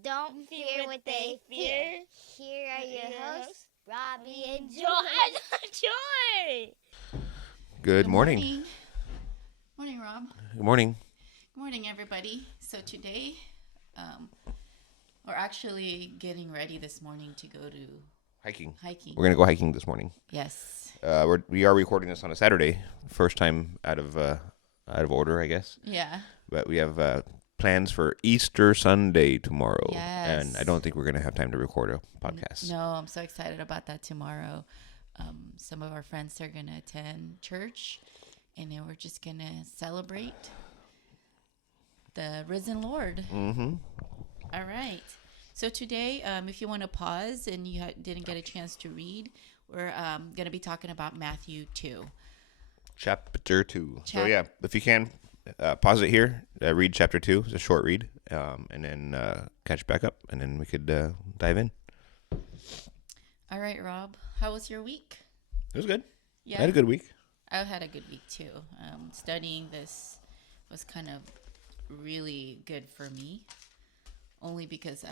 Don't fear what they fear. Here are your hosts, Robbie and Joy. Good morning. Morning, Rob. Good morning. Good morning, everybody. So today, we're actually getting ready this morning to go to Hiking. hiking. We're gonna go hiking this morning. Yes. We are recording this on a Saturday, first time out of order, I guess. Yeah. But we have plans for Easter Sunday tomorrow, Yes. and I don't think we're gonna have time to record a podcast. No, I'm so excited about that tomorrow. Some of our friends are gonna attend church, and then we're just gonna celebrate the risen Lord. Mm-hmm. All right. So today, if you want to pause and you didn't get a chance to read, we're going to be talking about Matthew 2. Chapter 2. So yeah, if you can, pause it here, read chapter 2. It's a short read, and then catch back up, and then we could dive in. All right, Rob. How was your week? It was good. Yeah. I had a good week. I had a good week too. Studying this was kind of really good for me. Only because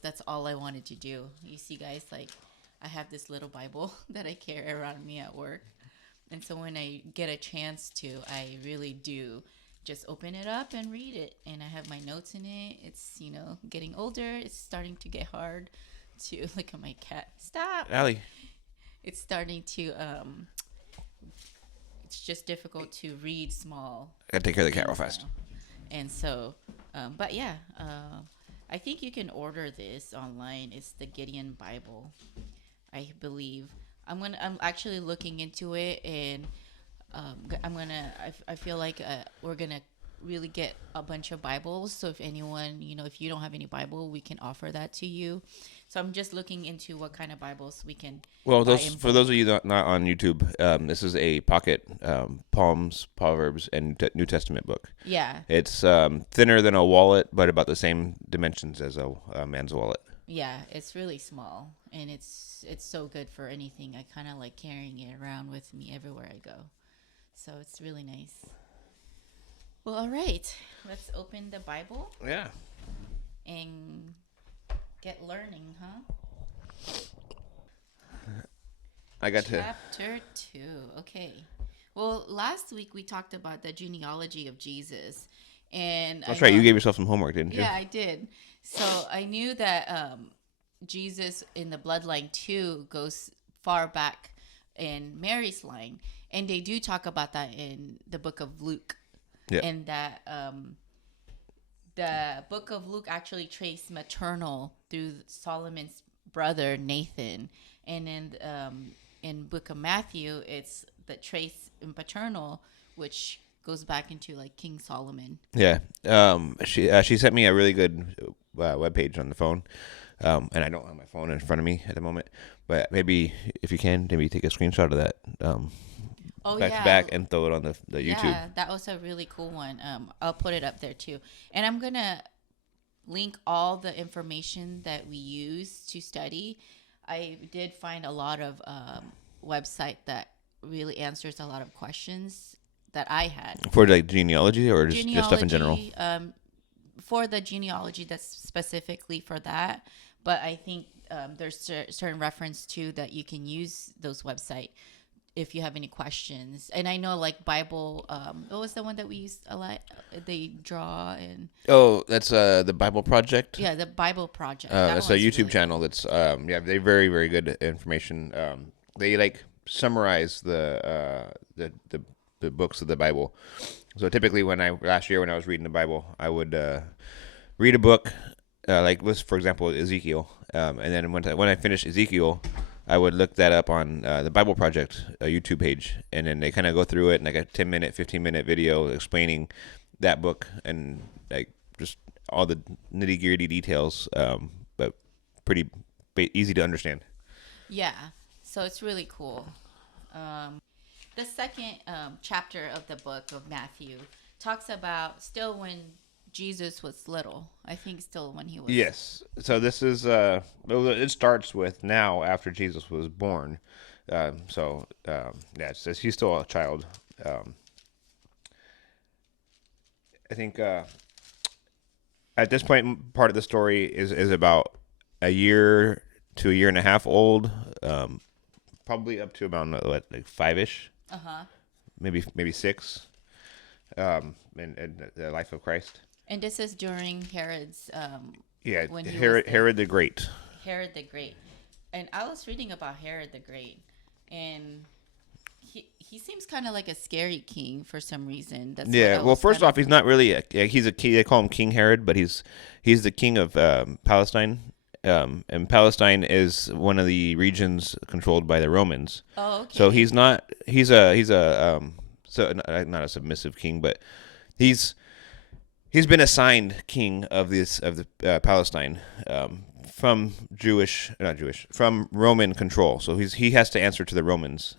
that's all I wanted to do. You see, guys, like I have this little Bible that I carry around me at work. And so when I get a chance to, I really do just open it up and read it. And I have my notes in it. It's, getting older. It's starting to get hard to look at my cat. Stop. Allie. It's starting to, it's just difficult to read small. I gotta take care of the cat real fast. And so, but yeah, I think you can order this online. It's the Gideon Bible, I believe. I'm actually looking into it, and I feel like we're gonna really get a bunch of Bibles. So if anyone, if you don't have any Bible, we can offer that to you. So I'm just looking into what kind of Bibles we can. Well, for those of you not on YouTube, this is a pocket Psalms, Proverbs, and New Testament book. Yeah. It's thinner than a wallet, but about the same dimensions as a man's wallet. Yeah, it's really small, and it's so good for anything. I kind of like carrying it around with me everywhere I go. So it's really nice. Well, all right. Let's open the Bible. Yeah. And get learning, huh? Chapter 2. Okay. Well, last week we talked about the genealogy of Jesus. And that's right. You gave yourself some homework, didn't you? Yeah, I did. So I knew that Jesus in the bloodline too goes far back in Mary's line. And they do talk about that in the book of Luke. Yeah. And that the book of Luke actually traced maternal through Solomon's brother Nathan. And in book of Matthew, it's the trace in paternal, which goes back into like King Solomon. Yeah. She sent me a really good webpage on the phone. And I don't have my phone in front of me at the moment, but maybe if you can, maybe take a screenshot of that back to back and throw it on the YouTube. Yeah, that was a really cool one. I'll put it up there too. And I'm going to link all the information that we use to study. I did find a lot of website that really answers a lot of questions that I had. For like genealogy or just stuff in general? For the genealogy, that's specifically for that. But I think there's certain reference too that you can use those website if you have any questions. And I know like Bible, what was the one that we used a lot? They draw and... Oh, that's the Bible Project? Yeah, the Bible Project. That's a YouTube channel that's, they're very, very good information. They like summarize the books of the Bible. So typically last year when I was reading the Bible, I would read a book, for example, Ezekiel. And then when I finished Ezekiel, I would look that up on the Bible Project YouTube page. And then they kind of go through it in like a 10-minute, 15-minute video explaining that book and like just all the nitty-gritty details, but pretty easy to understand. Yeah, so it's really cool. The second chapter of the book of Matthew talks about still when Jesus was little. I think still when he was. Yes. So this is it starts with now after Jesus was born. It says he's still a child. I think I at this point, part of the story is about a year to a year and a half old, probably up to about what, like 5-ish, maybe 6, in the life of Christ. And this is during Herod's when he Herod, was Herod the Great. Herod the Great. And I was reading about Herod the Great, and he seems kind of like a scary king for some reason. That's Well, first off, he's not really he's a king. They call him King Herod, but he's the king of Palestine. And Palestine is one of the regions controlled by the Romans. Oh, okay. So he's not not a submissive king, but he's been assigned king of the Palestine from from Roman control. So he has to answer to the Romans.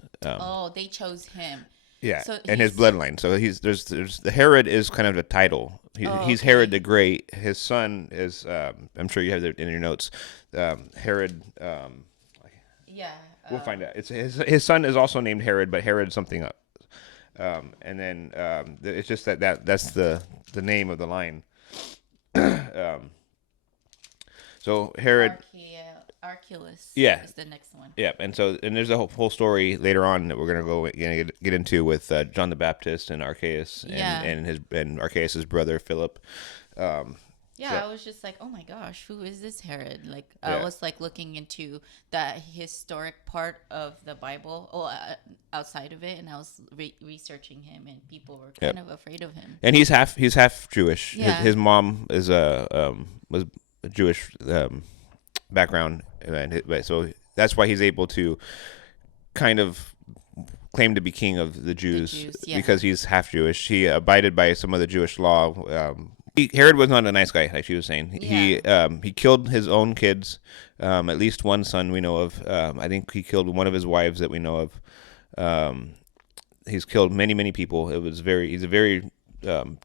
They chose him. Yeah, So and his bloodline. So there's the Herod is kind of a title. He's Herod the Great. His son is I'm sure you have it in your notes. Herod. We'll find out. It's his son is also named Herod, but Herod something up. And then it's just that's the name of the line. So Herod. Archelaus. Yeah. Is the next one. Yeah, and there's a whole story later on that we're gonna get into with John the Baptist and Archelaus and Archelaus's brother Philip. I was just like, oh my gosh, who is this Herod? Like, I was like looking into that historic part of the Bible, outside of it, and I was researching him, and people were kind of afraid of him. And he's half Jewish. Yeah. His mom was a Jewish background, so that's why he's able to kind of claim to be king of the Jews, because he's half Jewish. He abided by some of the Jewish law. Herod was not a nice guy, like she was saying. He killed his own kids, at least one son we know of. I think he killed one of his wives that we know of. He's killed many people. He's a very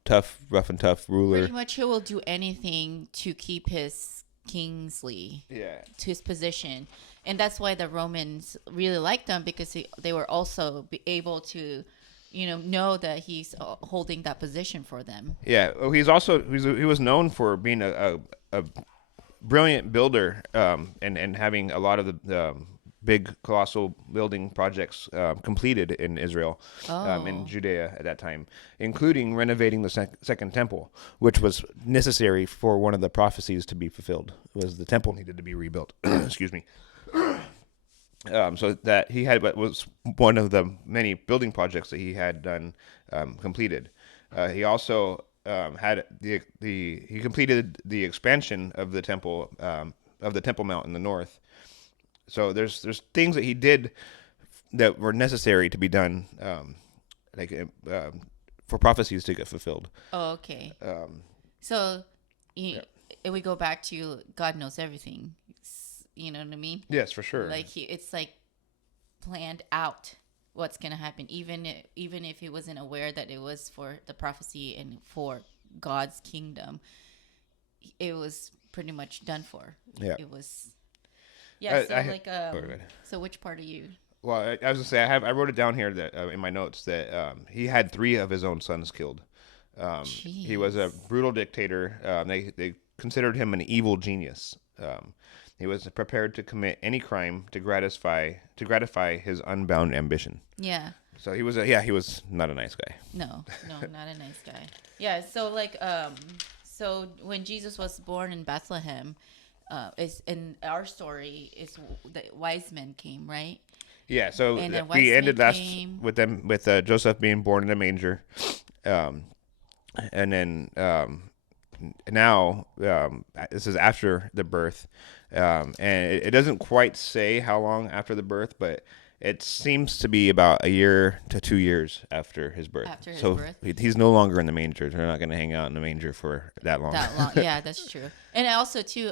tough, rough and tough ruler. Pretty much, he will do anything to keep his kingly to his position, and that's why the Romans really liked him, because they were also able to know that he's holding that position for them. He was known for being a brilliant builder, and having a lot of the big colossal building projects completed in Israel, in Judea at that time, including renovating the second temple, which was necessary for one of the prophecies to be fulfilled. Was the temple needed to be rebuilt? Excuse me. So that he was one of the many building projects that he had done completed. He also had he completed the expansion of the Temple Mount in the north. So there's things that he did that were necessary to be done, for prophecies to get fulfilled. Oh, okay. So if we go back to God knows everything, you know what I mean? Yes, for sure. Like it's like planned out what's gonna happen, even if he wasn't aware that it was for the prophecy and for God's kingdom. It was pretty much done for. Yeah. It was. Yeah. So which part are you? Well, I was gonna say I wrote it down here that in my notes that he had 3 of his own sons killed. He was a brutal dictator. They considered him an evil genius. He was prepared to commit any crime to gratify his unbound ambition. Yeah. So he was not a nice guy. No, not a nice guy. Yeah. So so when Jesus was born in Bethlehem, is in our story is the wise men came, right? Yeah. So we ended last with Joseph being born in a manger, and then now this is after the birth, and it doesn't quite say how long after the birth, but it seems to be about a year to 2 years after his birth. He's no longer in the manger. They're not going to hang out in the manger for that long. Yeah, that's true. And also too,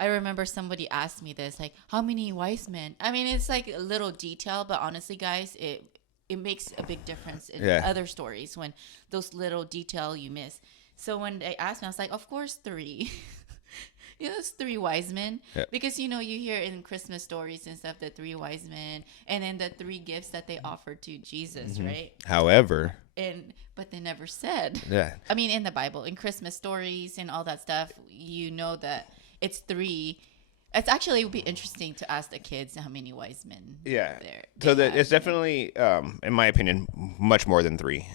I remember somebody asked me this, like, how many wise men? I mean, it's like a little detail, but honestly, guys, it makes a big difference in other stories when those little detail you miss. So when they asked me, I was like, of course 3. Those three wise men. Yeah. Because, you hear in Christmas stories and stuff, the three wise men, and then the three gifts that they offered to Jesus, right? However, But they never said. yeah, I mean, in the Bible, in Christmas stories and all that stuff, that it's three. It's actually, it would be interesting to ask the kids how many wise men. yeah. they So have. it's definitely, in my opinion, much more than three.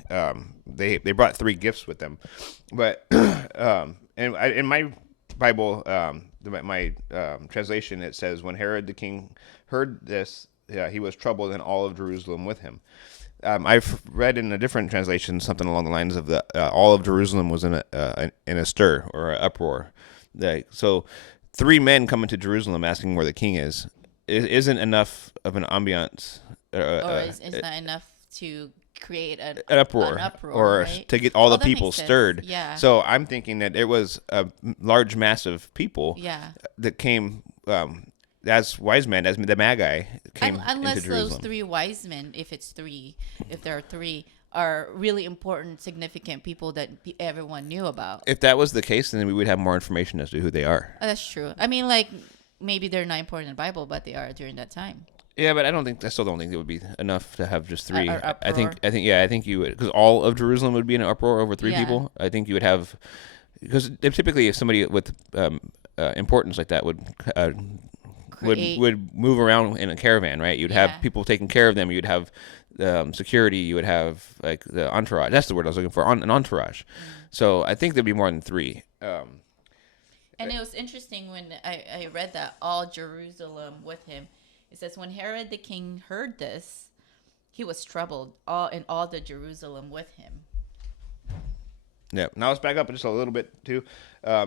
They brought three gifts with them, but in my Bible, my translation, it says, when Herod the king heard this, he was troubled, and all of Jerusalem with him. I've read in a different translation something along the lines of all of Jerusalem was in a stir or an uproar. So 3 men coming to Jerusalem asking where the king is isn't enough of an ambiance. Is not enough to create an uproar, or right? to get all the that people makes sense. stirred. Yeah. So I'm thinking that it was a large mass of people that came as wise men, as the Magi came unless into those Jerusalem. 3 wise men, if there are 3, are really important, significant people that everyone knew about. If that was the case, then we would have more information as to who they are. Oh, that's true. I mean, like, maybe they're not important in the Bible, but they are during that time. Yeah, but I still don't think it would be enough to have just 3. I think Uproar. you would, because all of Jerusalem would be in an uproar over 3 people. I think you would have, because typically if somebody with importance like that would move around in a caravan, right? You'd have people taking care of them. You'd have security. You would have like the entourage. That's the word I was looking for. An entourage. So I think there'd be more than 3. And it was interesting when I read that all Jerusalem with him. It says, when Herod the king heard this, he was troubled, all the Jerusalem with him. Yeah. Now let's back up just a little bit too.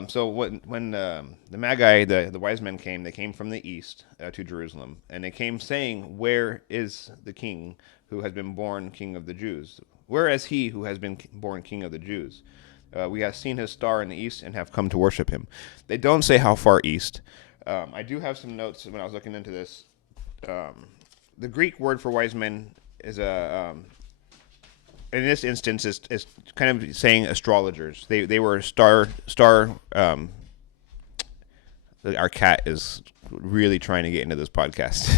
So when the Magi, the wise men came, they came from the east to Jerusalem, and they came saying, "Where is the king who has been born King of the Jews? Where is he who has been born King of the Jews? We have seen his star in the east and have come to worship him." They don't say how far east. I do have some notes when I was looking into this. The Greek word for wise men is in this instance is kind of saying astrologers. They were star. Our cat is really trying to get into this podcast.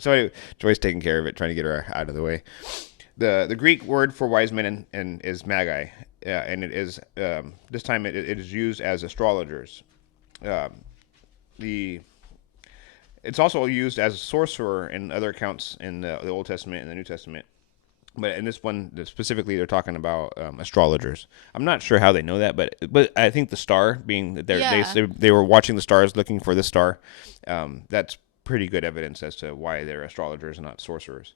So anyway, Joy's taking care of it, trying to get her out of the way. The Greek word for wise men and is magi, and it is this time it is used as astrologers. It's also used as a sorcerer in other accounts in the Old Testament and the New Testament. But in this one specifically, they're talking about astrologers. I'm not sure how they know that, but I think the star being that they were watching the stars, looking for the star. That's pretty good evidence as to why they're astrologers and not sorcerers.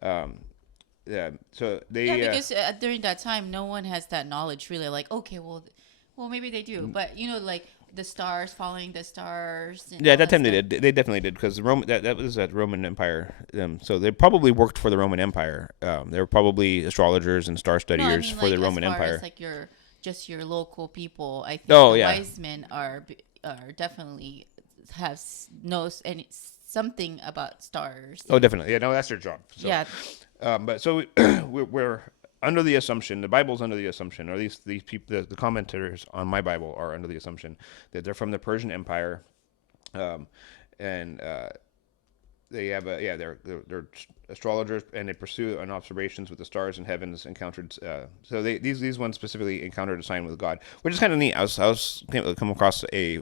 So because during that time, no one has that knowledge really. Like, okay, well, maybe they do, but like the stars, following the stars. And that time they did. They definitely did, because that was at Roman Empire. So they probably worked for the Roman Empire. They were probably astrologers and star studiers for the Roman Empire. As like your local people, I think wise men are definitely knows something about stars. Oh, definitely. Yeah, no, that's their job. So, yeah. But so we're under the assumption, the Bible's under the assumption, or these people, the commentators on my Bible are under the assumption that they're from the Persian Empire, and they have they're astrologers, and they pursue an observations with the stars and heavens encountered. So these ones specifically encountered a sign with God, which is kind of neat. I was come across a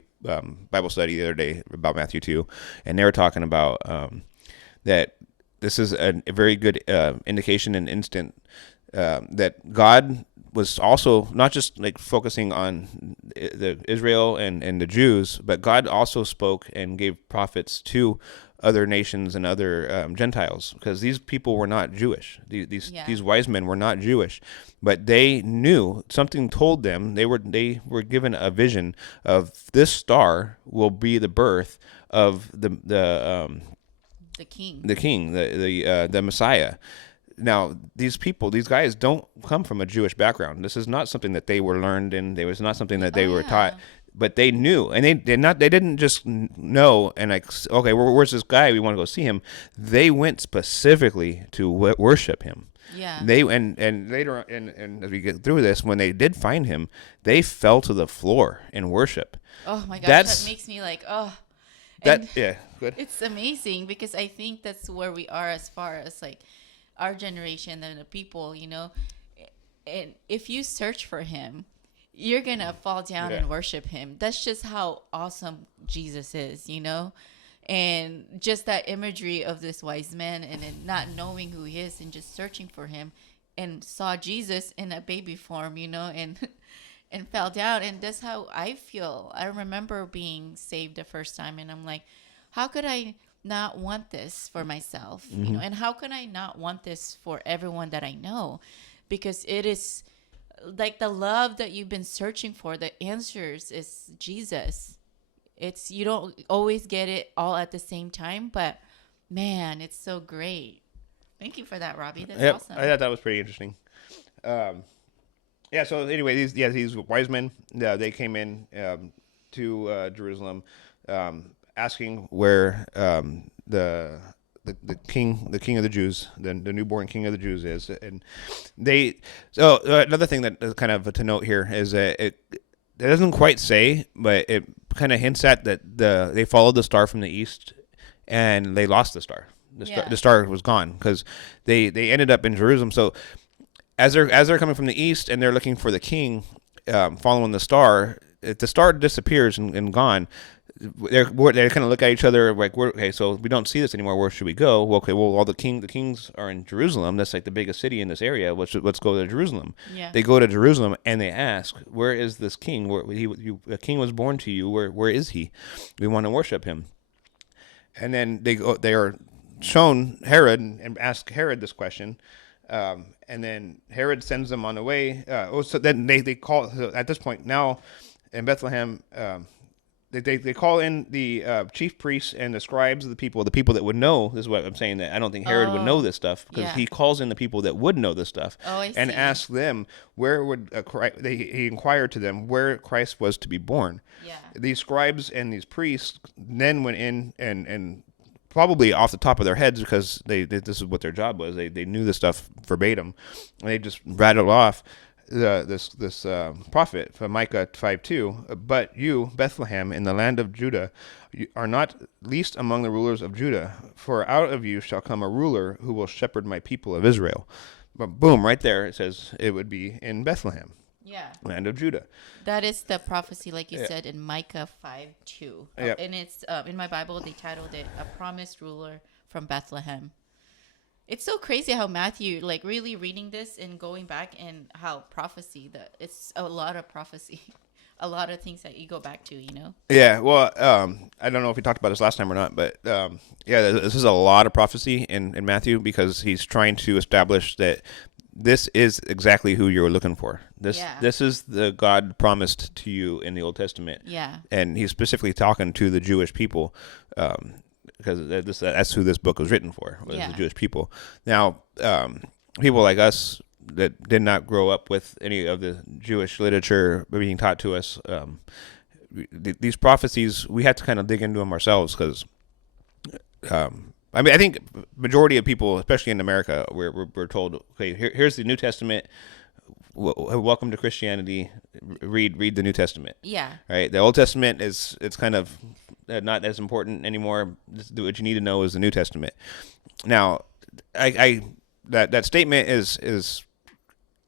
Bible study the other day about Matthew 2, and they were talking about that this is a very good indication and instant that God was also not just like focusing on the Israel and the Jews, but God also spoke and gave prophets to other nations and other Gentiles, because these people were not Jewish. These wise men were not Jewish, but they knew, something told them, they were given a vision of this star will be the birth of the king, the Messiah. Now, these guys don't come from a Jewish background. This is not something that they were learned in. It was not something that they were taught. But they knew, and they didn't just know and like, okay, where's this guy? We want to go see him. They went specifically to worship him. Yeah. They and later on, and as we get through this, when they did find him, they fell to the floor in worship. Oh my gosh, That's that makes me like, oh. that. And Yeah, good. it's amazing because I think that's where we are as far as like our generation and the people, you know. And if you search for him, you're going to fall down Yeah. and worship him. That's just how awesome Jesus is, you know. And just that imagery of this wise man and then not knowing who he is and just searching for him and saw Jesus in a baby form, you know, and and fell down. And that's how I feel. I remember being saved the first time and I'm like, how could I not want this for myself, you know, and how can I not want this for everyone that I know? Because it is like the love that you've been searching for, the answers is Jesus. It's, you don't always get it all at the same time, but man, it's so great. Thank you for that, Robbie. That's Yep, awesome. I thought that was pretty interesting. Yeah. So anyway, these wise men, they came in to Jerusalem, asking where the king of the Jews, the newborn king of the Jews is, and they. So another thing that kind of to note here is that it doesn't quite say, but it kind of hints at that they followed the star from the east, and they lost the star. The star was gone because they ended up in Jerusalem. So as they're coming from the east and they're looking for the king, following the star, if the star disappears and gone, they kind of look at each other like, okay, so we don't see this anymore. Where should we go? Well, okay, well, all the kings are in Jerusalem. That's like the biggest city in this area. Let's go to Jerusalem. Yeah. They go to Jerusalem and they ask, where is this king? A king was born to you. Where is he? We want to worship him. And then they are shown Herod and ask Herod this question. And then Herod sends them on the way. So then they call, so at this point now in Bethlehem, they call in the chief priests and the scribes of the people that would know. This is what I'm saying, that I don't think Herod would know this stuff, because he calls in the people that would know this stuff and asks them where would he inquired to them where Christ was to be born. Yeah. These scribes and these priests then went in and probably off the top of their heads, because this is what their job was. They knew this stuff verbatim, and they just rattled off this prophet from Micah 5:2. But you, Bethlehem, in the land of Judah, you are not least among the rulers of Judah, for out of you shall come a ruler who will shepherd my people of Israel. But boom, right there it says it would be in Bethlehem. Yeah. Land of Judah. That is the prophecy, like you said, in Micah 5:2. Yep. And it's in my Bible, they titled it "A Promised Ruler from Bethlehem." It's so crazy how Matthew, like, really reading this and going back, and how prophecy, that it's a lot of prophecy, a lot of things that you go back to, you know? Yeah, well, I don't know if we talked about this last time or not, but yeah, this is a lot of prophecy in Matthew, because he's trying to establish that this is exactly who you're looking for. This is the God promised to you in the Old Testament. Yeah. And he's specifically talking to the Jewish people, because that's who this book was written for, was the Jewish people. Now, people like us that did not grow up with any of the Jewish literature being taught to us, these prophecies, we have to kind of dig into them ourselves, because I mean, I think majority of people, especially in America, we're told, okay, here's the New Testament. Welcome to Christianity. Read the New Testament. Yeah. Right. The Old Testament it's kind of not as important anymore. What you need to know is the New Testament. Now, that statement is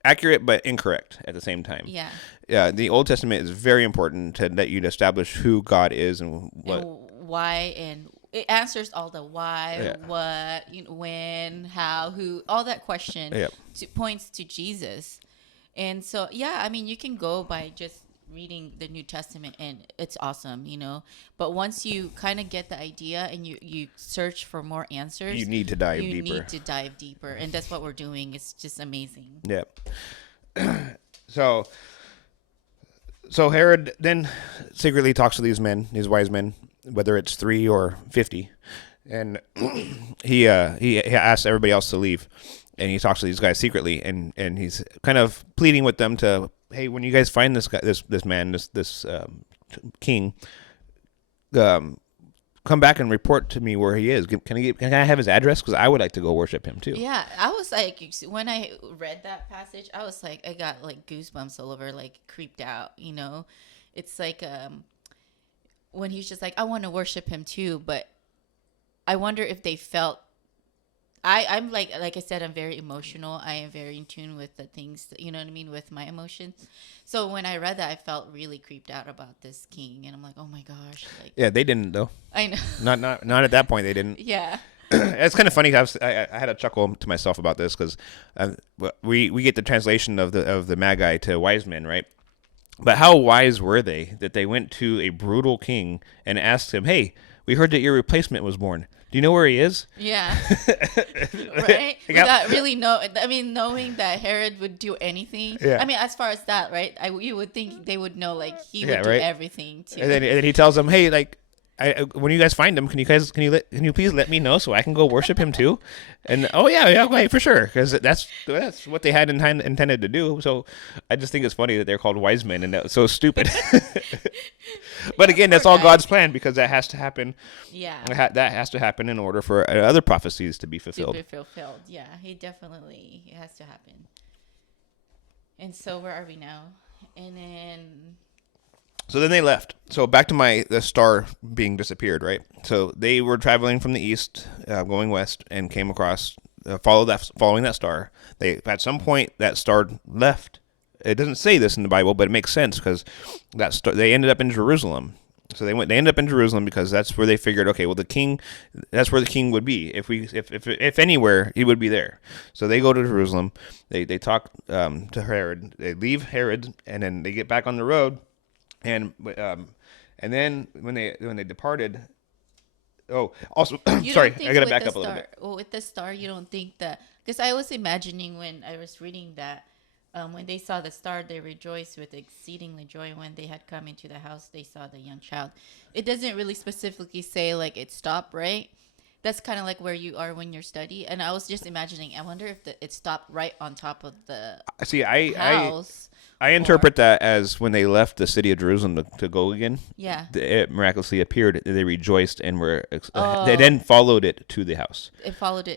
accurate but incorrect at the same time. Yeah. Yeah. The Old Testament is very important to let you establish who God is and what. And why, and it answers all the why, what, you know, when, how, who, all that question points to Jesus. And so, yeah, I mean, you can go by just reading the New Testament and it's awesome, you know. But once you kind of get the idea and you search for more answers, you need to dive deeper. You need to dive deeper. And that's what we're doing. It's just amazing. Yep. So Herod then secretly talks to these men, these wise men, whether it's 3 or 50, and he asks everybody else to leave, and he talks to these guys secretly, and he's kind of pleading with them to, hey, when you guys find this guy, this man, this king, come come back and report to me where he is. Can I have his address? Because I would like to go worship him too. Yeah, I was like, when I read that passage, I was like, I got like goosebumps all over, like creeped out. You know, it's like when he's just like, I want to worship him too, but I wonder if they felt. I'm like I said, I'm very emotional. I am very in tune with the things, you know what I mean, with my emotions. So when I read that, I felt really creeped out about this king, and I'm like, oh my gosh, like. Yeah, they didn't though. I know. Not at that point. They didn't. Yeah. It's kind of funny. I had a chuckle to myself about this because we get the translation of the Magi to wise men, right? But how wise were they that they went to a brutal king and asked him, "Hey, we heard that your replacement was born. Do you know where he is?" Yeah. Right? Without really knowing that Herod would do anything. Yeah. I mean, as far as that, right? You would think they would know, like, he would do everything too. And then he tells them, "Hey, like, when you guys find him, can you please let me know so I can go worship him too?" And okay, for sure, because that's what they had intended to do. So I just think it's funny that they're called wise men, and that's so stupid. But again, that's all God's plan, because that has to happen. Yeah, that has to happen in order for other prophecies to be fulfilled. Yeah, it has to happen. And so where are we now? And then. So then they left. So back to the star being disappeared, right? So they were traveling from the east, going west, and came across, following that star. At some point that star left. It doesn't say this in the Bible, but it makes sense because they ended up in Jerusalem. So they ended up in Jerusalem because that's where they figured, okay, well, that's where the king would be. If anywhere, he would be there. So they go to Jerusalem. They talk to Herod. They leave Herod, and then they get back on the road. And then when they departed, also sorry, I gotta back up a little bit. Well, with the star, you don't think that, because I was imagining when I was reading that when they saw the star, they rejoiced with exceedingly joy. When they had come into the house, they saw the young child. It doesn't really specifically say like it stopped, right? That's kind of like where you are when you're studying. And I was just imagining, I wonder if it stopped right on top of the house. I interpret that as when they left the city of Jerusalem to go again. Yeah. It miraculously appeared. They rejoiced and they then followed it to the house. They followed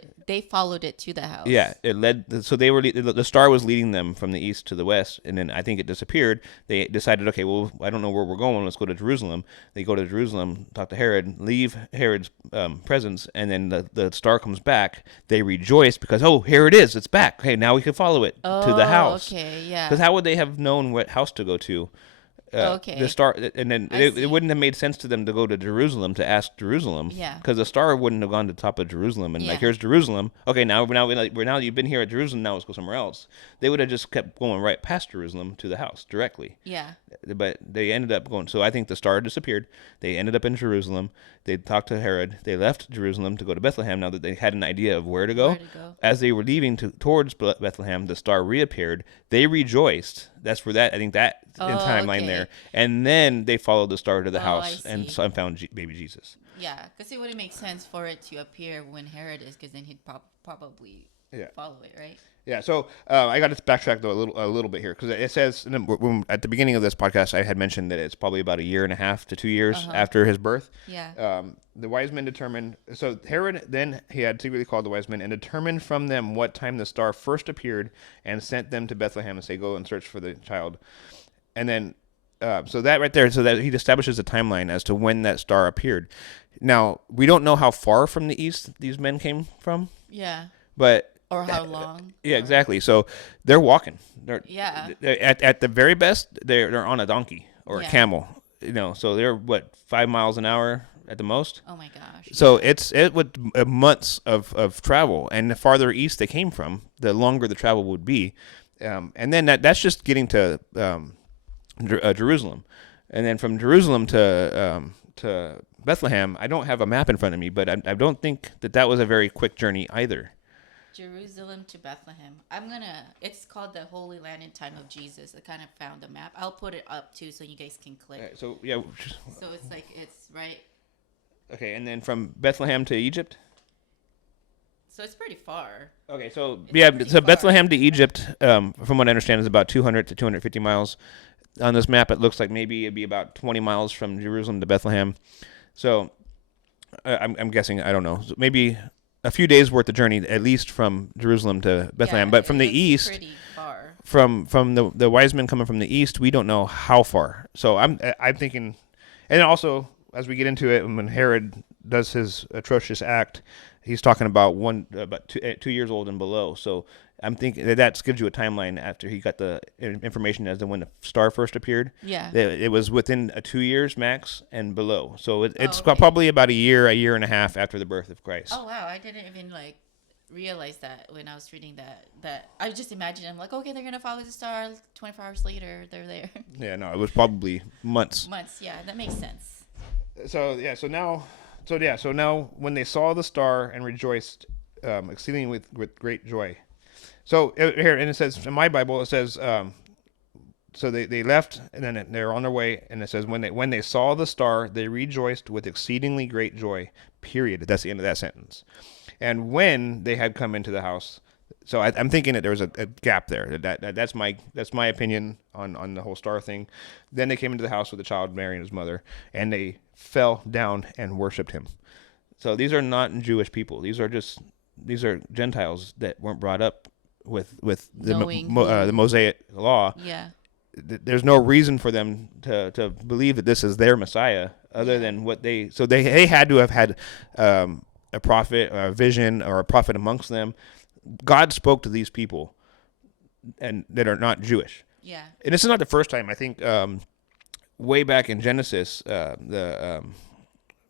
it to the house. Yeah. It led. So the star was leading them from the east to the west, and then I think it disappeared. They decided, okay, well, I don't know where we're going. Let's go to Jerusalem. They go to Jerusalem, talk to Herod, leave Herod's presence, and then the star comes back. They rejoice because, oh, here it is. It's back. Okay, now we can follow it to the house. Okay, yeah. Because how would they have known what house to go to? The star, and then it wouldn't have made sense to them to go to Jerusalem to ask Jerusalem. Yeah. Because the star wouldn't have gone to the top of Jerusalem and like, here's Jerusalem. Okay, now you've been here at Jerusalem. Now let's go somewhere else. They would have just kept going right past Jerusalem to the house directly. Yeah. But they ended up going. So I think the star disappeared. They ended up in Jerusalem. They talked to Herod. They left Jerusalem to go to Bethlehem. Now that they had an idea of where to go. As they were leaving towards Bethlehem, the star reappeared. They rejoiced. That's where I think that in timeline there. And then they followed the star to the house and found baby Jesus. Yeah, because it wouldn't make sense for it to appear when Herod is, because then he'd probably follow it, right? Yeah, so I got to backtrack though a little bit here, because it says at the beginning of this podcast I had mentioned that it's probably about 1.5 to 2 years after his birth. Yeah. The wise men determined. So Herod then he had secretly called the wise men and determined from them what time the star first appeared, and sent them to Bethlehem and say, go and search for the child. And then so that right there, so that he establishes a timeline as to when that star appeared. Now we don't know how far from the east these men came from. Yeah. But. Or how long? Yeah, exactly. So they're walking. They're at the very best, they're on a donkey or a camel. You know, so they're 5 miles an hour at the most. Oh my gosh! So it would months of travel, and the farther east they came from, the longer the travel would be. And then that's just getting to Jerusalem, and then from Jerusalem to Bethlehem. I don't have a map in front of me, but I don't think that was a very quick journey either. Jerusalem to Bethlehem. It's called the Holy Land in Time of Jesus. I kind of found a map. I'll put it up too so you guys can click. Right, so yeah. So it's right. Okay, and then from Bethlehem to Egypt? So it's pretty far. Okay, so Bethlehem to Egypt, from what I understand, is about 200 to 250 miles. On this map, it looks like maybe it'd be about 20 miles from Jerusalem to Bethlehem. So I'm guessing, I don't know, so maybe a few days worth of journey at least from Jerusalem to Bethlehem. Yeah, But from it the looks east, pretty far. from the wise men coming from the east, we don't know how far. So I'm thinking, and also as we get into it, when Herod does his atrocious act, he's talking about about 2 years old and below. So I'm thinking that gives you a timeline after he got the information as to when the star first appeared. Yeah. That it was within 2 years max and below. So it's okay. probably about a year and a half after the birth of Christ. Oh wow, I didn't even like realize that when I was reading that I just imagined I'm like, okay, they're gonna follow the star. 24 hours later, they're there. Yeah, no, it was probably months. Months, yeah, that makes sense. So now when they saw the star and rejoiced exceedingly with great joy. So here, and it says in my Bible, it says so they left and then they're on their way, and it says when they saw the star, they rejoiced with exceedingly great joy. Period. That's the end of that sentence. And when they had come into the house, so I'm thinking that there was a gap there. That's my opinion on the whole star thing. Then they came into the house with the child, Mary and his mother, and they fell down and worshipped him. So these are not Jewish people. These are Gentiles that weren't brought up with the Mosaic law. Yeah. There's no reason for them to believe that this is their Messiah, other than what they had to have had a prophet, or a vision, or a prophet amongst them. God spoke to these people, and that are not Jewish. Yeah. And this is not the first time. I think way back in Genesis, the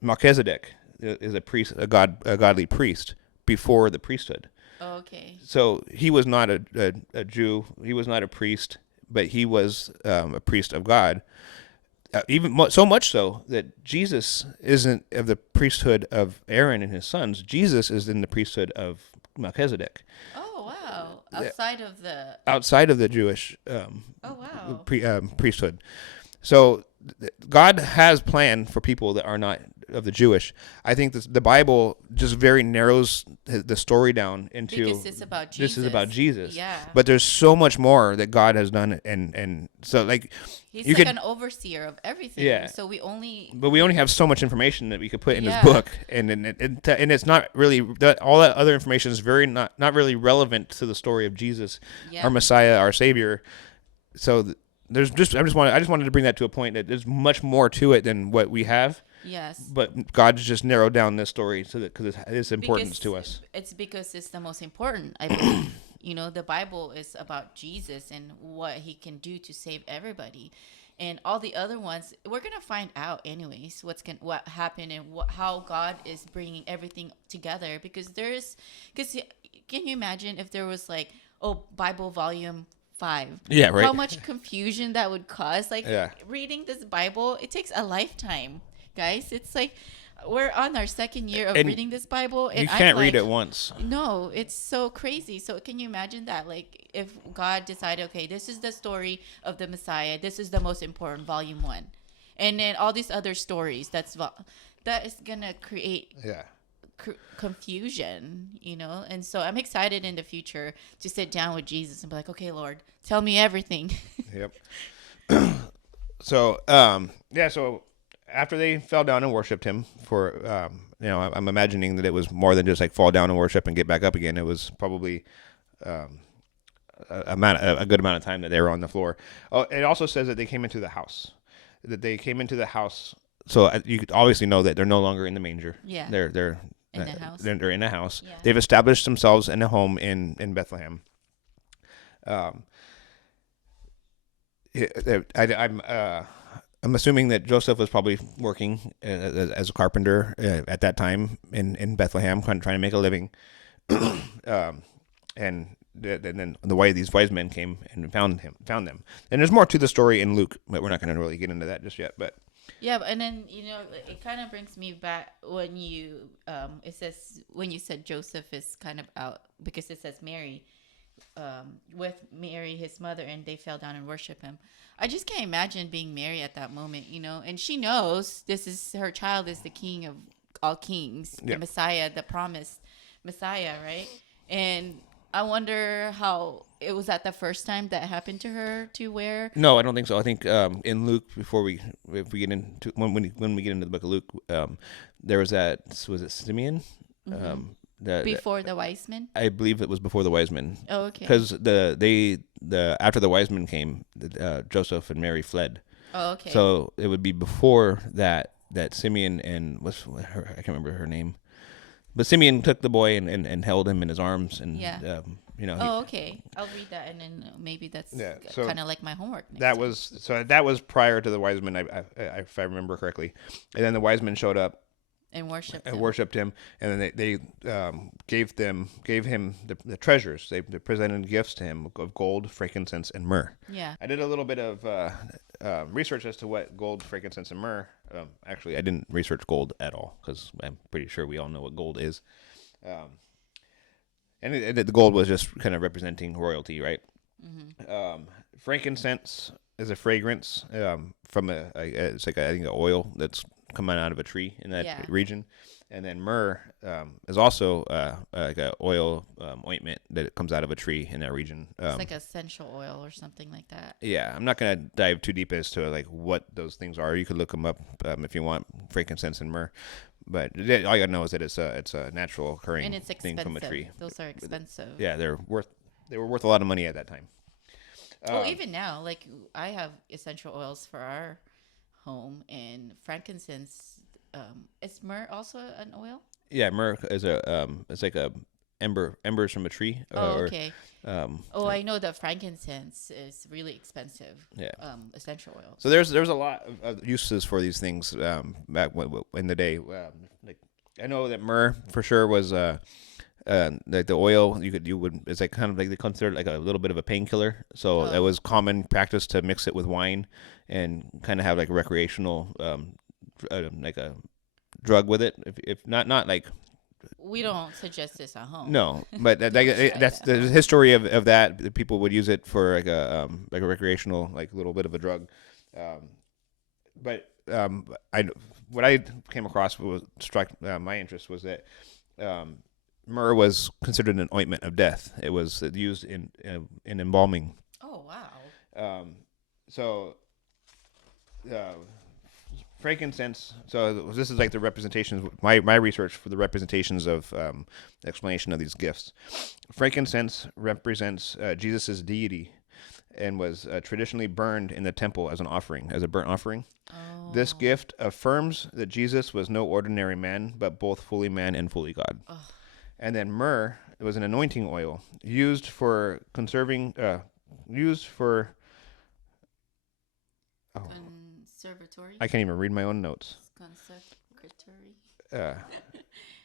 Melchizedek is a priest, a godly priest before the priesthood. Oh, okay. So he was not a Jew. He was not a priest, but he was a priest of God. So much so that Jesus isn't of the priesthood of Aaron and his sons. Jesus is in the priesthood of Melchizedek. Oh wow! Outside of the Jewish oh wow! Priesthood. So God has planned for people that are not of the Jewish. I think the Bible just very narrows the story down into because it's about Jesus. This is about Jesus. Yeah. But there's so much more that God has done, and so like he's like an overseer of everything. Yeah. So we only have so much information that we could put in this book, and it's not really all that other information is very not really relevant to the story of Jesus, our Messiah, our Savior. So I just wanted to bring that to a point that there's much more to it than what we have. Yes. But God's just narrowed down this story so that because it's importance to us. It's because it's the most important. I believe. The Bible is about Jesus and what he can do to save everybody. And all the other ones, we're going to find out anyways what happened and how God is bringing everything together. Because can you imagine if there was like, Bible volume 5? Yeah, right. How much confusion that would cause. Like reading this Bible, it takes a lifetime. Guys, it's like we're on our second year of reading this Bible, and you can't read it once. No, it's so crazy. So can you imagine that? Like if God decided, okay, this is the story of the Messiah. This is the most important, volume 1, and then all these other stories. That is gonna create confusion, And so I'm excited in the future to sit down with Jesus and be like, okay, Lord, tell me everything. Yep. So so. After they fell down and worshipped him for, I'm imagining that it was more than just like fall down and worship and get back up again. It was probably a good amount of time that they were on the floor. Oh, it also says that they came into the house. So you could obviously know that they're no longer in the manger. Yeah. They're in the house. They're in a house. Yeah. They've established themselves in a home in Bethlehem. I'm assuming that Joseph was probably working as a carpenter at that time in Bethlehem, trying to make a living. And then the way these wise men came and found them. And there's more to the story in Luke, but we're not going to really get into that just yet. But and then it kind of brings me back when you it says when you said Joseph is kind of out because it says Mary. With Mary, his mother, and they fell down and worship him. I just can't imagine being Mary at that moment, and she knows her child is the king of all kings, the Messiah, the promised Messiah, right? And I wonder how it was that the first time that happened to her to wear? No, I don't think so. I think in Luke, if we get into when we get into the book of Luke, there was it Simeon? Before the wise men? I believe it was before the wise men. Oh, okay. Because after the wise men came, Joseph and Mary fled. Oh, okay. So it would be before that Simeon and I can't remember her name, but Simeon took the boy and held him in his arms and okay. I'll read that and then maybe that's kind of like my homework. That was prior to the wise men, if I remember correctly, and then the wise men showed up and worshipped him, and then they gave him the treasures. They presented gifts to him of gold, frankincense, and myrrh. Yeah, I did a little bit of research as to what gold, frankincense, and myrrh. Actually, I didn't research gold at all because I'm pretty sure we all know what gold is. And the gold was just kind of representing royalty, right? Mm-hmm. Frankincense is a fragrance from it's like I think an oil that's coming out of a tree in that region, and then myrrh is also like an oil ointment that comes out of a tree in that region. It's like essential oil or something like that. Yeah, I'm not gonna dive too deep as to like what those things are. You could look them up if you want, frankincense and myrrh. But all you gotta know is that it's a natural occurring thing from a tree. Those are expensive. Yeah, they were worth a lot of money at that time. Even now, like I have essential oils for our home, and frankincense. Is myrrh also an oil? Yeah, myrrh is it's like embers from a tree. Okay. I know that frankincense is really expensive. Yeah. Essential oil. So there's a lot of uses for these things back in the day. Like I know that myrrh for sure was like the oil it's like kind of like they consider it like a little bit of a painkiller. So it was common practice to mix it with wine and kind of have like a recreational like a drug with it. If not like. We don't suggest this at home. No, but that's the history of that. People would use it for like a recreational, like little bit of a drug. But what I came across was struck my interest was that myrrh was considered an ointment of death. It was used in embalming. Oh wow! Frankincense. So this is like the representations. My research for the representations of explanation of these gifts. Frankincense represents Jesus' deity, and was traditionally burned in the temple as a burnt offering. Oh. This gift affirms that Jesus was no ordinary man, but both fully man and fully God. Oh. And then myrrh, it was an anointing oil used for conserving. Conservatory. I can't even read my own notes. Conservatory.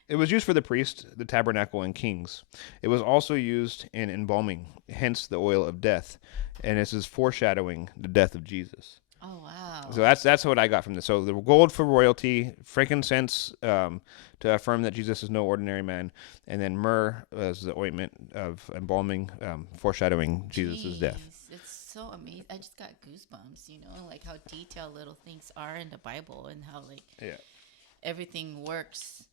It was used for the priest, the tabernacle, and kings. It was also used in embalming, hence the oil of death, and this is foreshadowing the death of Jesus. Oh wow! So that's what I got from this. So the gold for royalty, frankincense to affirm that Jesus is no ordinary man, and then myrrh as the ointment of embalming, foreshadowing Jesus' death. It's so amazing. I just got goosebumps, like how detailed little things are in the Bible and how everything works.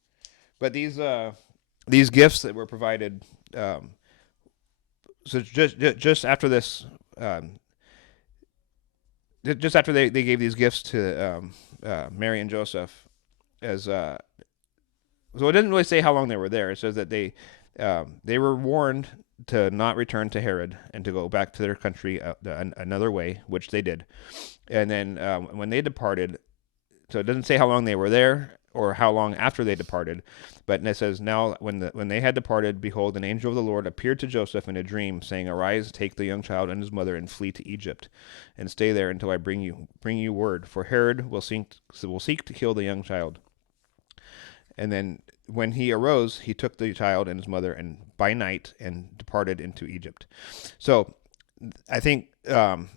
But these gifts that were provided, so just after this, just after they gave these gifts to Mary and Joseph, so it doesn't really say how long they were there. It says that they were warned to not return to Herod and to go back to their country another way, which they did. And then when they departed, so it doesn't say how long they were there or how long after they departed, but it says, now when they had departed, behold, an angel of the Lord appeared to Joseph in a dream, saying, arise, take the young child and his mother, and flee to Egypt, and stay there until I bring you word, for Herod will seek to kill the young child. And then when he arose, he took the child and his mother, and by night, and departed into Egypt. So I think the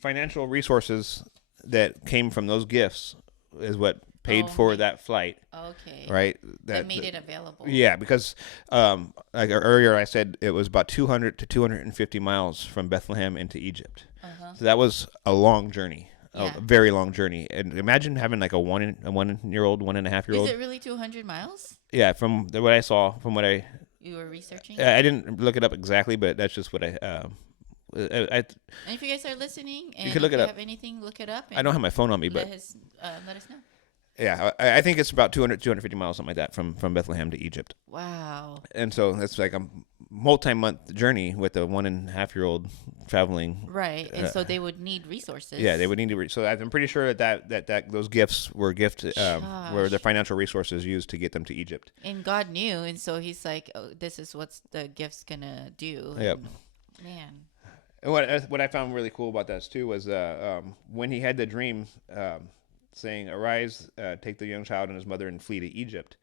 financial resources that came from those gifts is what paid for that flight. Okay. Right? That made it available. Yeah, because like earlier I said, it was about 200 to 250 miles from Bethlehem into Egypt. Uh-huh. So that was a long journey. A very long journey. And imagine having like a 1.5-year-old. Is it really 200 miles? Yeah, from what I saw, from what I You were researching? I didn't look it up exactly, but that's just what I And if you guys are listening and could look if it you up. have anything, look it up. I don't have my phone on me, but let us know. yeah, I think it's about 250 miles, something like that, from Bethlehem to Egypt. Wow. And so that's like a multi-month journey with a 1.5-year-old traveling. Right, and so they would need resources. Yeah, they would need to. So I'm pretty sure that those gifts were were the financial resources used to get them to Egypt. And God knew, and so He's like, oh, "This is what the gift's gonna do." Yep. And, man. And what I found really cool about that too was when he had the dream. Saying, "Arise, take the young child and his mother and flee to Egypt."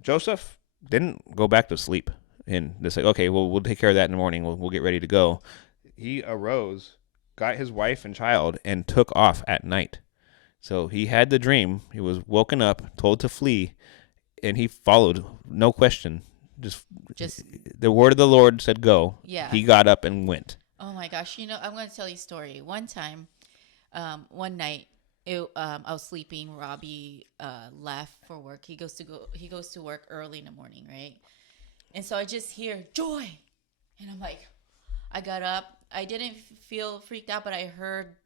Joseph didn't go back to sleep and just like, okay, well, we'll take care of that in the morning. We'll get ready to go. He arose, got his wife and child, and took off at night. So he had the dream. He was woken up, told to flee, and he followed, no question. Just the word of the Lord said go. Yeah. He got up and went. Oh my gosh! I'm going to tell you a story. One time. One night, I was sleeping. Robbie left for work. He goes to work early in the morning, right? And so I just hear joy, and I'm like, I got up. I didn't feel freaked out, but I heard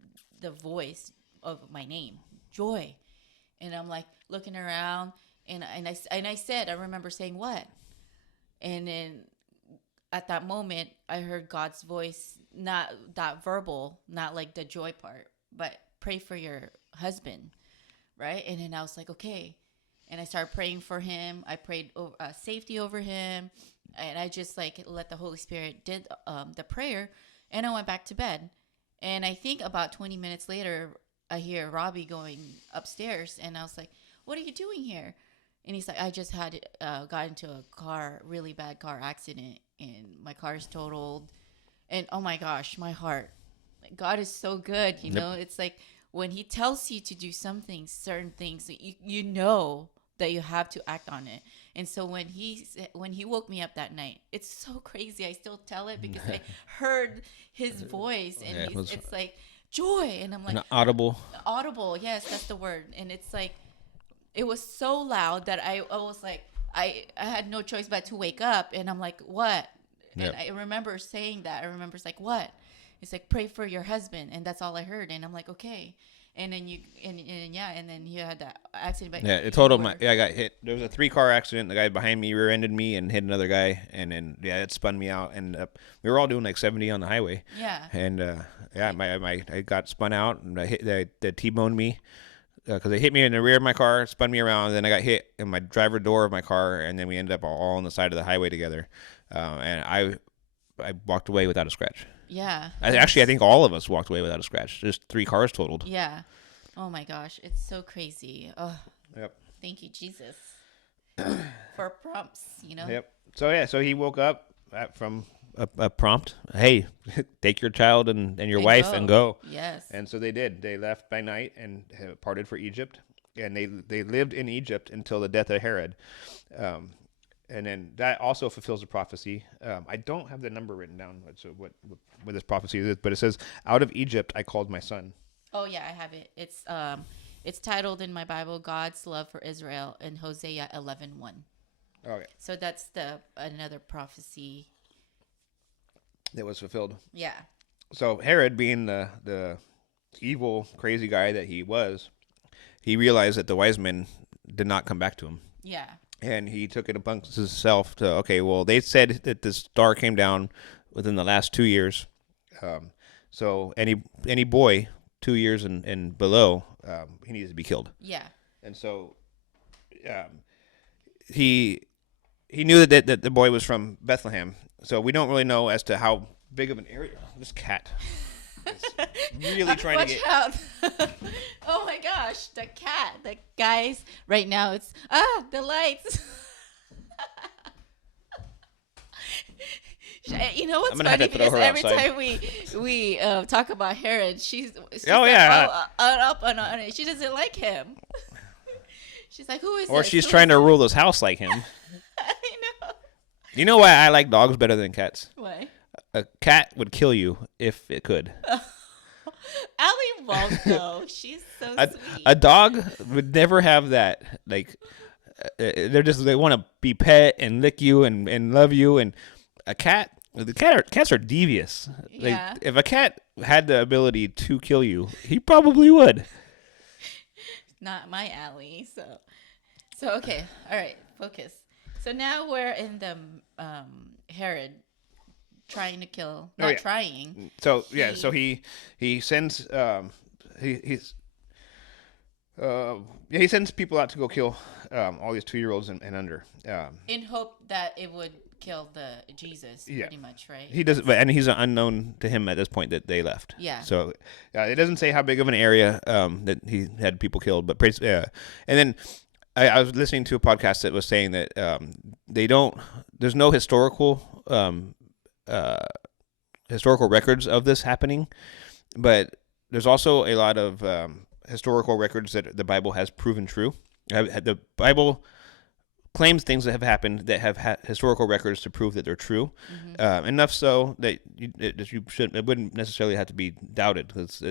the voice of my name, Joy, and I'm like looking around, and I remember saying what, and then at that moment I heard God's voice, not that verbal, not like the joy part. But pray for your husband, right? And then I was like, okay. And I started praying for him. I prayed safety over him. And I just like let the Holy Spirit did the prayer. And I went back to bed. And I think about 20 minutes later, I hear Robbie going upstairs. And I was like, what are you doing here? And he's like, I just got into a really bad car accident. And my car is totaled. And oh my gosh, my heart. God is so good, you know. It's like when He tells you to do something, certain things, you know that you have to act on it. And so when he woke me up that night, it's so crazy. I still tell it because I heard His voice, and it's like joy, and I'm like audible. Yes, that's the word. And it's like it was so loud that I was like I had no choice but to wake up, and I'm like, what? Yep. And I remember saying that. I remember it's like, what? It's like, pray for your husband, and that's all I heard. And I'm like, okay. And then and then you had that accident. But it totaled I got hit. There was a 3-car accident. The guy behind me rear-ended me and hit another guy, and then it spun me out. And we were all doing like 70 on the highway. Yeah. And I got spun out, and they T-boned me because they hit me in the rear of my car, spun me around, and then I got hit in my driver door of my car, and then we ended up all on the side of the highway together. And I walked away without a scratch. Yeah. I think all of us walked away without a scratch. Just 3 cars totaled. Yeah. Oh my gosh, it's so crazy. Oh. Yep. Thank you, Jesus, for prompts. You know. Yep. So he woke up from a prompt. Hey, take your child and your wife and go. Yes. And so they did. They left by night and parted for Egypt, and they lived in Egypt until the death of Herod. And then that also fulfills the prophecy. I don't have the number written down, so what this prophecy is, but it says, "Out of Egypt I called my son." Oh yeah, I have it. It's titled in my Bible, "God's Love for Israel" in Hosea 11:1. Okay. So that's another prophecy that was fulfilled. Yeah. So Herod, being the evil, crazy guy that he was, he realized that the wise men did not come back to him. Yeah. And he took it upon himself to, okay, well, they said that the star came down within the last 2 years. So any boy 2 years and below, he needs to be killed. Yeah. And so he knew that the boy was from Bethlehem. So we don't really know as to how big of an area. This cat is really trying to get out. Oh my gosh, the cat. The guys, right now it's the lights. You know what's funny, because every time we talk about Herod, she's up on it. She doesn't like him. She's like, who is this? Or she's trying to rule this house like him. I know. You know why I like dogs better than cats? Why? A cat would kill you if it could. Allie won't though. She's so sweet. A dog would never have that. Like, they want to be pet and lick you and love you. And cats are devious. Yeah. If a cat had the ability to kill you, he probably would. Not my alley. So okay, all right, focus. So now we're in the Herod trying to kill, not trying. So yeah, so he sends he sends people out to go kill all these 2-year-olds and under. In hope that it would kill the Jesus, pretty much, right? He doesn't, and he's unknown to him at this point that they left. Yeah. So it doesn't say how big of an area that he had people killed, but and then I was listening to a podcast that was saying that there's no historical records of this happening, but there's also a lot of historical records that the Bible has proven true. The Bible claims things that have happened that have historical records to prove that they're true, enough so that it wouldn't necessarily have to be doubted, because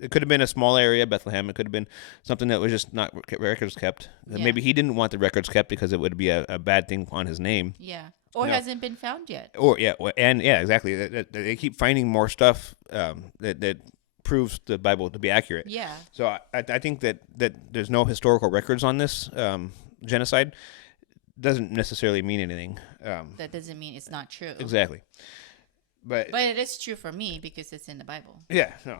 it could have been a small area, Bethlehem. It could have been something that was just not records kept. Yeah. Maybe he didn't want the records kept because it would be a bad thing on his name. Yeah. Or hasn't been found yet. Exactly. They keep finding more stuff that proves the Bible to be accurate. Yeah. So I think that there's no historical records on this genocide doesn't necessarily mean anything. That doesn't mean it's not true. Exactly. But it is true for me because it's in the Bible. Yeah. No.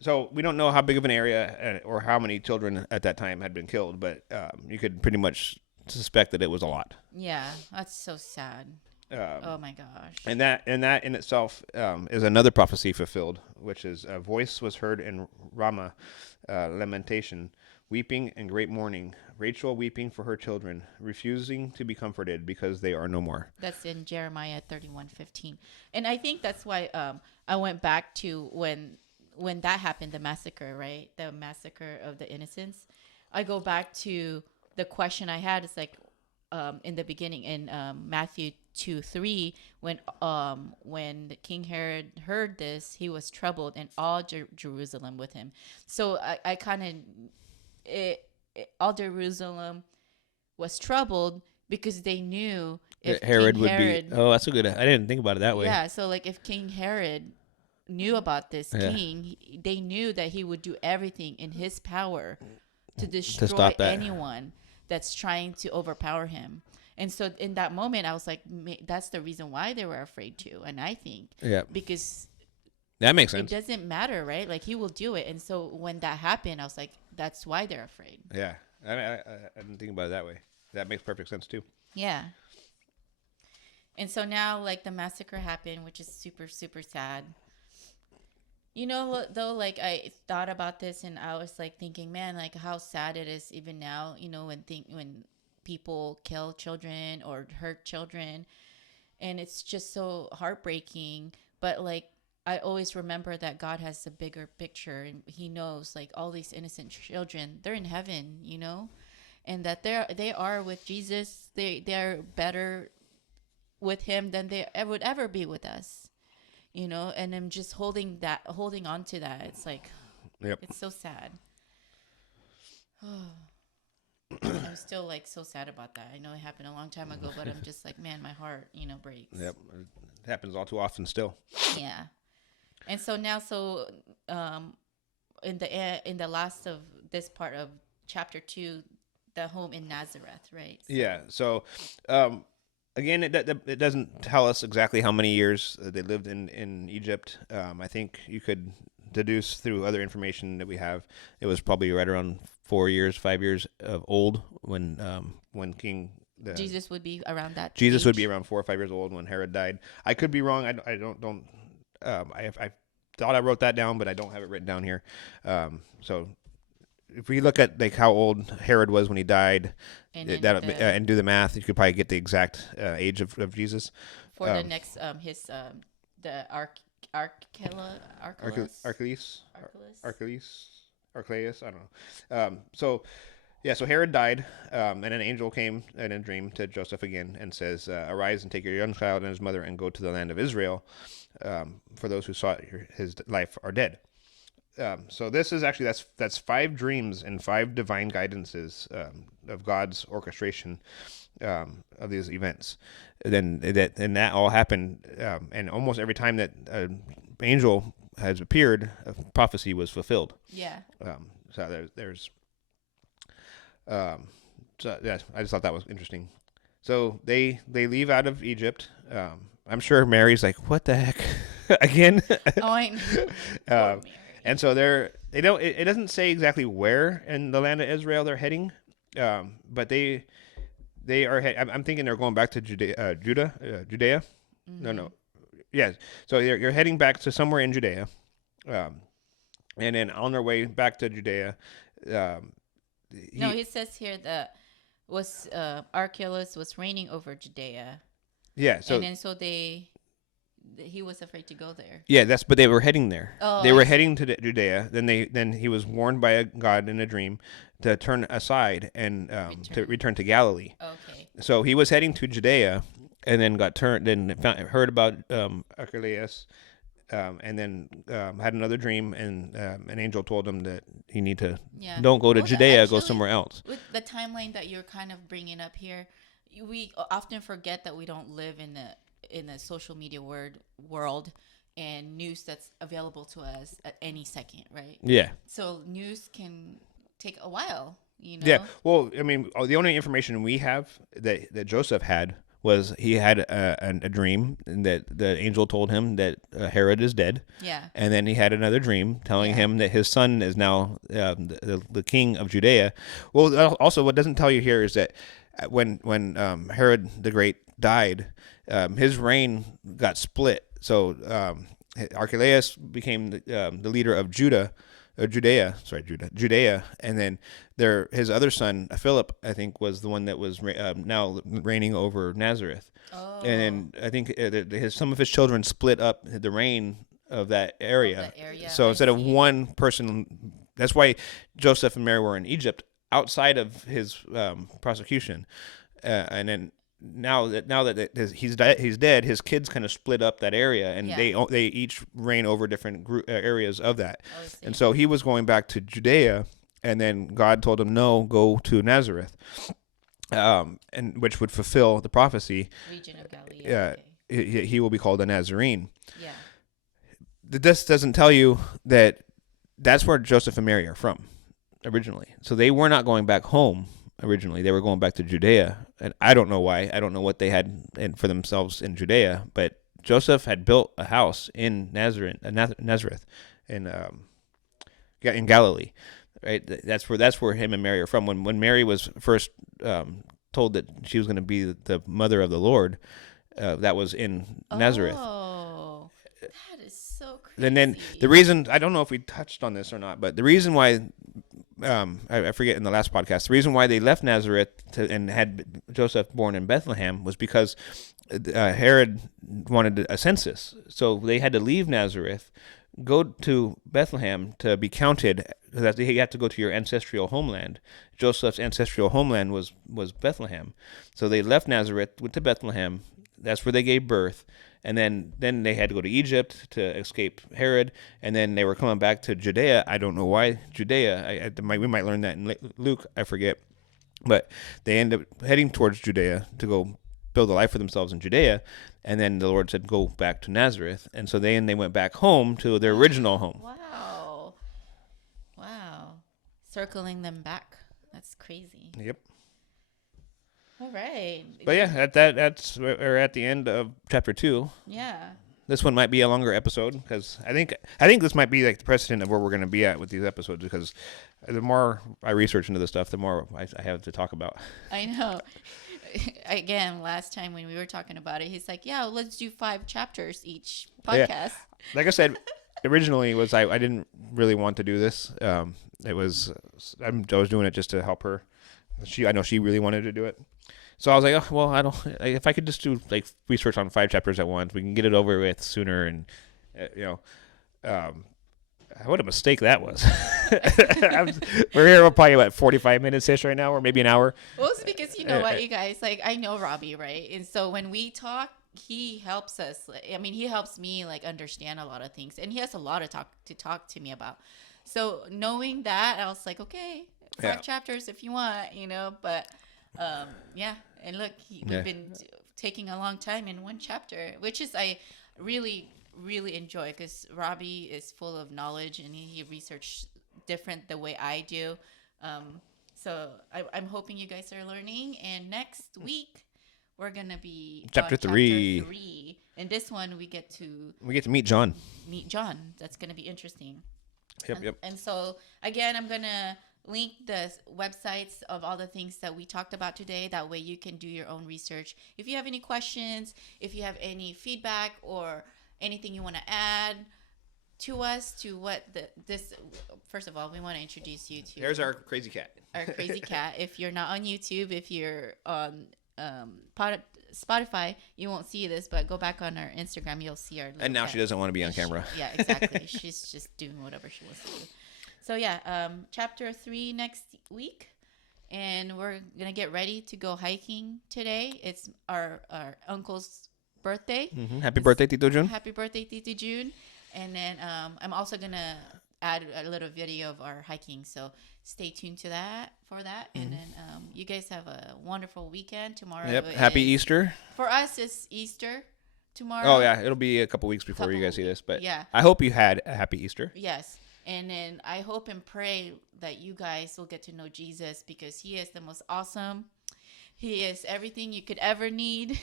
So we don't know how big of an area or how many children at that time had been killed, but you could pretty much suspect that it was a lot. Yeah, that's so sad. Oh my gosh. And that in itself is another prophecy fulfilled, which is a voice was heard in Ramah, lamentation, weeping and great mourning, Rachel weeping for her children, refusing to be comforted because they are no more. That's in Jeremiah 31:15. And I think that's why I went back to when that happened, the massacre, right? The massacre of the innocents. I go back to the question I had. It's like in the beginning in Matthew 2:3, when King Herod heard this, he was troubled, and all Jerusalem with him. So I kind of all Jerusalem was troubled because they knew if Herod King would Herod, be. Oh, that's a good. I didn't think about it that way. Yeah, so like if King Herod knew about this king, they knew that he would do everything in his power to destroy anyone that's trying to overpower him. And so in that moment, I was like, that's the reason why they were afraid too. And I think because that makes sense. It doesn't matter, right? Like he will do it. And so when that happened, I was like, that's why they're afraid. Yeah. I didn't think about it that way. That makes perfect sense too. Yeah. And so now like the massacre happened, which is super, super sad. You know, though, like I thought about this and I was like thinking, man, like how sad it is even now, you know, when people kill children or hurt children, and it's just so heartbreaking. But like I always remember that God has a bigger picture, and he knows like all these innocent children, they're in heaven, you know, and that they are with Jesus. They're better with him than they would ever be with us, you know. And I'm just holding on to that. It's like, it's so sad. I'm still like so sad about that. I know it happened a long time ago, but I'm just like, man, my heart, you know, breaks. Yep, it happens all too often still. Yeah. And so now, in the last of this part of chapter 2, the home in Nazareth, right? So, yeah. So, again, it doesn't tell us exactly how many years they lived in Egypt. I think you could deduce through other information that we have, it was probably right around 5 years of old when King. Jesus would be around that. Jesus age. would be around 4 or 5 years old when Herod died. I could be wrong. I don't. I thought I wrote that down, but I don't have it written down here. So if we look at like how old Herod was when he died, and do the math, you could probably get the exact age of Jesus. For the next the Archelaus. I don't know. So Herod died, and an angel came in a dream to Joseph again and says, "Arise and take your young child and his mother and go to the land of Israel, for those who sought his life are dead." So this is actually that's 5 dreams and 5 divine guidances of God's orchestration of these events. And that all happened, and almost every time that angel has appeared, a prophecy was fulfilled. Yeah. So there's so yeah, I just thought that was interesting. So they leave out of Egypt. I'm sure Mary's like, what the heck again? Oh, I know. Poor Mary. And so they don't. It doesn't say exactly where in the land of Israel they're heading, but they are. I'm thinking they're going back to Judea. Judea. Mm-hmm. No. Yes. So you're heading back to somewhere in Judea, and then on their way back to Judea. It says here that Archelaus was reigning over Judea. Yeah. So and then he was afraid to go there. Yeah, but they were heading there. Oh, they were heading to Judea. Then he was warned by a God in a dream to turn aside and to return to Galilee. Okay. So he was heading to Judea, and then heard about Archelaus, and then had another dream, and an angel told him that he need to don't go to Judea, go somewhere else. With the timeline that you're kind of bringing up here, we often forget that we don't live in the social media world and news that's available to us at any second, right? Yeah. So news can take a while, Yeah. Well, I mean, the only information we have that Joseph had was he had a dream that the angel told him that Herod is dead. Yeah. And then he had another dream telling him that his son is now the king of Judea. Well, also what doesn't tell you here is that when Herod the Great died, his reign got split. So Archelaus became the leader of Judea, and then his other son Philip, I think, was the one that was now reigning over Nazareth. Oh. And then I think some of his children split up the reign of that area. So instead of one person, that's why Joseph and Mary were in Egypt outside of his prosecution, and then. Now that he's dead, his kids kind of split up that area, and they each reign over different areas of that. And so he was going back to Judea, and then God told him, "No, go to Nazareth," and which would fulfill the prophecy. Region of Galilee. He will be called a Nazarene. Yeah. This doesn't tell you that that's where Joseph and Mary are from originally. So they were not going back home. Originally, they were going back to Judea, and I don't know why. I don't know what they had for themselves in Judea, but Joseph had built a house in Nazareth, in Galilee, right? That's where him and Mary are from. When Mary was first told that she was going to be the mother of the Lord, that was in Nazareth. Oh, that is so crazy. And then the reason, I don't know if we touched on this or not, but the reason why. I forget in the last podcast, the reason why they left Nazareth and had Joseph born in Bethlehem was because Herod wanted a census. So they had to leave Nazareth, go to Bethlehem to be counted, because you have to go to your ancestral homeland. Joseph's ancestral homeland was Bethlehem. So they left Nazareth, went to Bethlehem. That's where they gave birth. And then they had to go to Egypt to escape Herod, and then they were coming back to Judea. I don't know why Judea. We might learn that in Luke. I forget, but they end up heading towards Judea to go build a life for themselves in Judea. And then the Lord said, "Go back to Nazareth." And so they went back home to their original home. Wow, circling them back. That's crazy. Yep. All right. But yeah, we're at the end of chapter 2. Yeah. This one might be a longer episode because I think this might be like the precedent of where we're going to be at with these episodes, because the more I research into this stuff, the more I have to talk about. I know. Again, last time when we were talking about it, he's like, "Yeah, let's do 5 chapters each podcast." Yeah. Like I said, originally I didn't really want to do this. I was doing it just to help her. I know she really wanted to do it. So I was like, oh, well, if I could just do like research on 5 chapters at once, we can get it over with sooner. And, what a mistake that was. We're here probably 45 minutes-ish right now, or maybe an hour. Well, it's because you know what, you guys, like, I know Robbie, right? And so when we talk, he helps us. I mean, he helps me like understand a lot of things, and he has a lot to talk to me about. So knowing that, I was like, okay, 5 chapters if you want, but yeah. And look, we've been taking a long time in one chapter, which is I really, really enjoy because Robbie is full of knowledge and he researched different the way I do. So I'm hoping you guys are learning. And next week, we're going to be Chapter 3. And this one, we get to meet John. That's going to be interesting. Yep. And so, again, I'm going to link the websites of all the things that we talked about today. That way you can do your own research. If you have any questions, if you have any feedback or anything you want to add to us, to what this, first of all, we want to introduce you to. There's our crazy cat. Our crazy cat. If you're not on YouTube, if you're on Spotify, you won't see this, but go back on our Instagram, you'll see our. And now cat. She doesn't want to be on camera. Yeah, exactly. She's just doing whatever she wants to do. So yeah, chapter 3 next week, and we're gonna get ready to go hiking today. It's our uncle's birthday. Mm-hmm. Happy birthday, Tito June. Happy birthday, Tito June. And then I'm also gonna add a little video of our hiking, so stay tuned to that for that. Mm-hmm. And then you guys have a wonderful weekend tomorrow. Yep. Happy Easter. For us, it's Easter tomorrow. Oh yeah, it'll be a couple weeks before you guys see this, but yeah. I hope you had a happy Easter. Yes. And then I hope and pray that you guys will get to know Jesus, because he is the most awesome. He is everything you could ever need.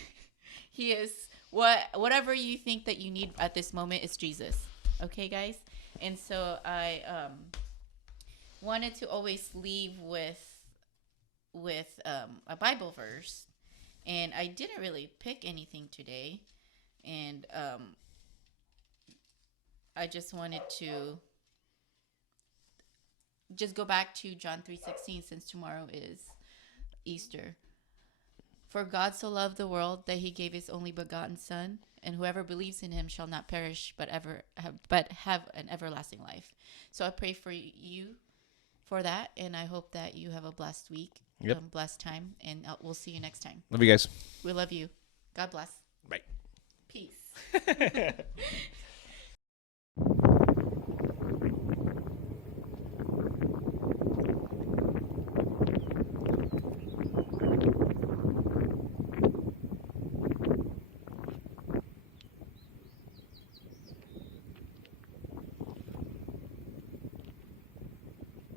He is whatever you think that you need at this moment is Jesus. Okay, guys? And so I wanted to always leave with a Bible verse. And I didn't really pick anything today. And I just wanted to just go back to John 3:16, since tomorrow is Easter. For God so loved the world that he gave his only begotten Son, and whoever believes in him shall not perish but have an everlasting life. So I pray for you for that, and I hope that you have a blessed week, blessed time, and we'll see you next time. Love you guys. We love you. God bless. Bye. Peace.